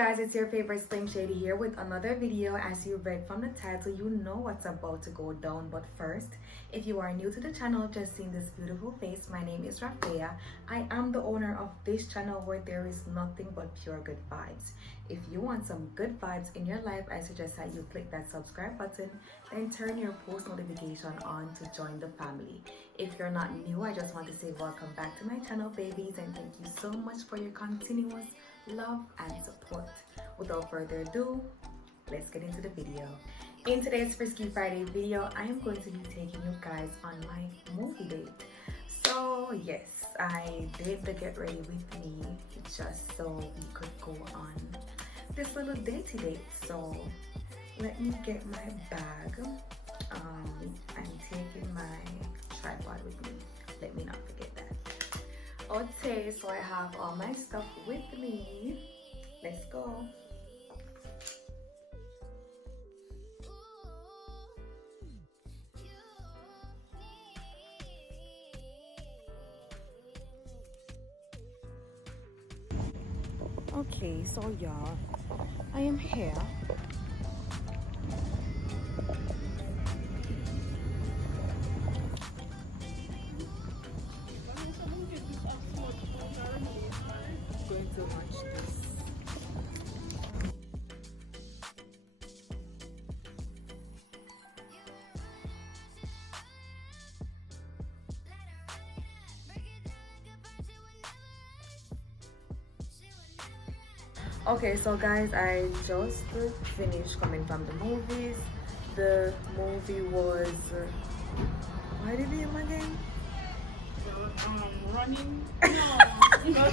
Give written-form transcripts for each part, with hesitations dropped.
guys, it's your favorite Slim Shady here with another video. As you read from the title, you know what's about to go down. But first, if you are new to the channel, just seeing this beautiful face, my name is Rafaya. I am the owner of this channel where there is nothing but pure good vibes. If you want some good vibes in your life, I suggest that you click that subscribe button and turn your post notification on to join the family. If you're not new, I just want to say welcome back to my channel, babies, and thank you so much for your continuous love and support. Without further ado, let's get into the video. In today's Frisky Friday video, I am going to be taking you guys on my movie date. So yes, I did the get ready with me just so we could go on this little datey date. So let me get my bag. I'm taking my tripod with me. Let me not forget that. Okay, so I have all my stuff with me. Let's go. Okay, so y'all, I am here. Going to watch this. Okay, so guys, I just finished coming from the movies. The movie was why did we again? Running? No.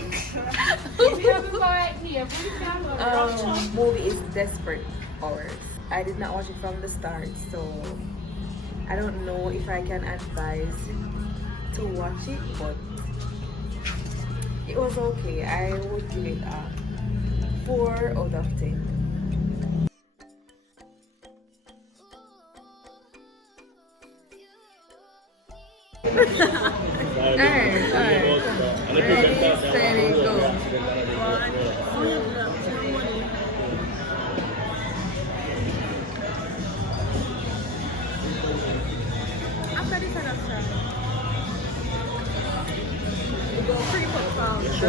Movie is Desperate Hours. I did not watch it from the start, so I don't know if I can advise to watch it, but it was okay. I would give it a 4 out of 10. Alright. Ready, steady, go. After this kind of stuff, we go 3 pounds.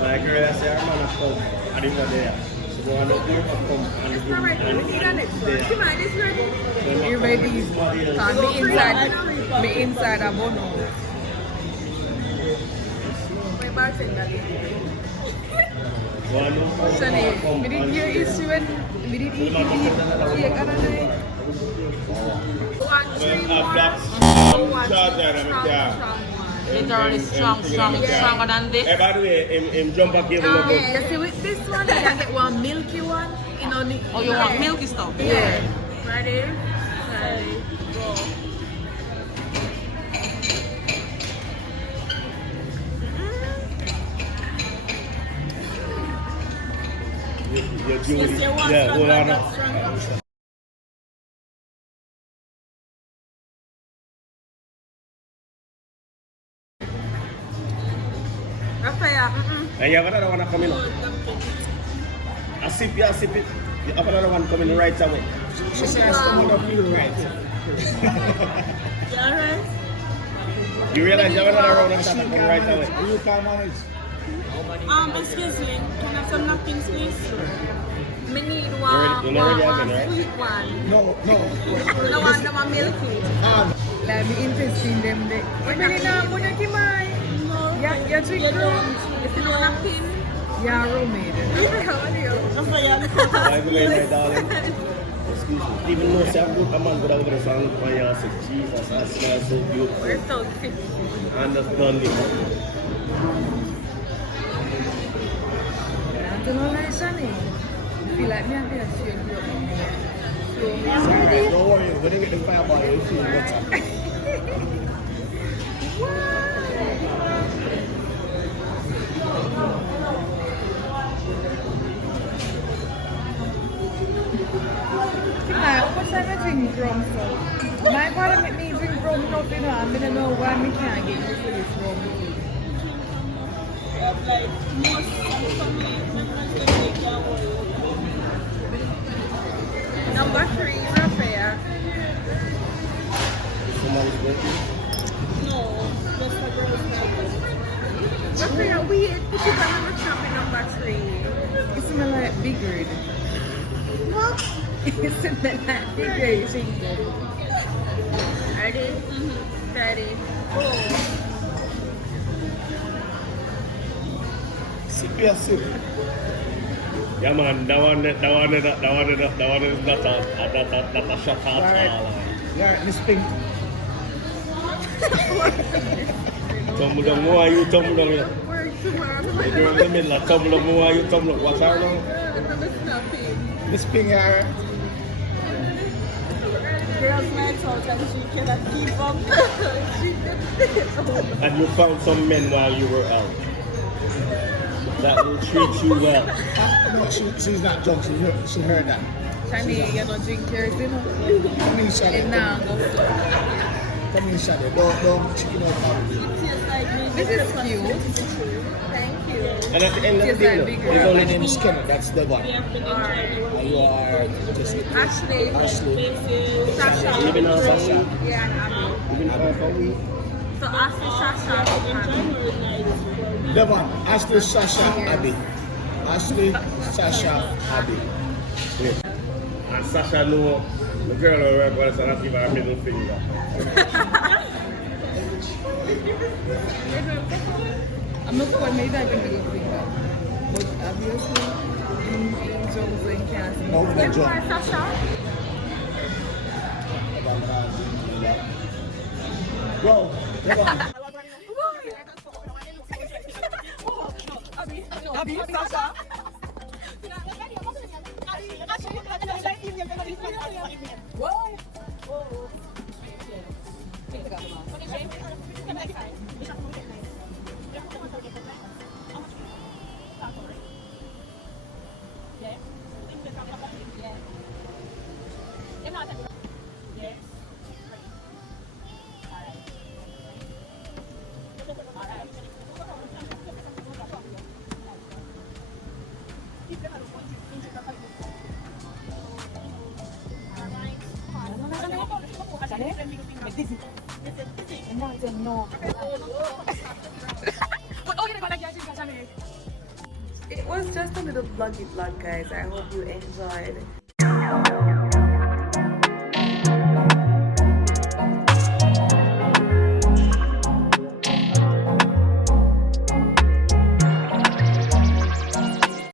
My girl said, I'm going to come. I didn't know there. So I don't know if I come. It's not right. We need that next one. Come on, it's ready. You ready? Because me inside a bono. My bartender. Sunny, we did hear issue and we did eat cake other night. 1, 3, 1. Literally stronger than this. By the way, him jump up here. You see with this one, you can get one milky one. You know, Oh, you want milky stuff? Yeah. Ready? Ready. Go. Yeah, hold on. Rafaya. And you have another one coming up. I sip it. You have another one coming right away. She says, right. You realize you have another round of that coming right away. You can manage. Excuse me. Can I have some napkins, please? Me need one sweet one. No. No one milky. Let me interest in them. You really not want to give mine? You drink rum? You see no napkin? Yeah, roommate. How are you? By the way, my darling. Even though I'm good, I'm going to go to song for you. I said, Jesus, I smell so beautiful. We're so sick. Understand it. I don't know like Shani. I feel like me, I feel like straight up. Don't worry, when they get the fireball, you'll see what's up. What time I drink rum for? My father make me drink rum, you know, I don't know why I can't get used to this rum. of like most Jamaican world. Number 3, Rafaya. Somebody's birthday? No, just for girls night. Rafaya, weird. Put it on the top in number 3. It smells like big red. What? It smells like big red. Ready? Ready? Oh. Sip. Yeah man, that one is not a shot at all. Yeah, this pink. Tumble down, why you tumble down here? Work tomorrow. The girl in the middle, tumble down, why you tumble down? What's her name? This pink hair. Girls night out and she cannot keep up. And you found some men while you were out that will treat you well. No, she's not drunk. She heard that. Shani, you don't drink yours, you know? Come in, Shade. It now go slow. Come in, Shade. Don't chicken out. This is cute. Thank you. And at the end of the Just day, like big it's Your only name is Skinner. That's the one. Alright. And you are just Ashley. Ashley. Sasha. you've been on Sasha. Yeah, and Abby. You've been on for a week. So Ashley, Sasha, and Abby. The one. Ashley, Sasha, Abby. Ashley, Sasha, Abby. Yeah. And Sasha know the girl will work well, so that's give her a middle finger. I'm not sure maybe I can do a finger. But obviously, in Jones and can't see. No, When no you joke. are Sasha? Bro, the one. Abby, Sasha. It was just a little vloggy vlog, guys. I hope you enjoyed.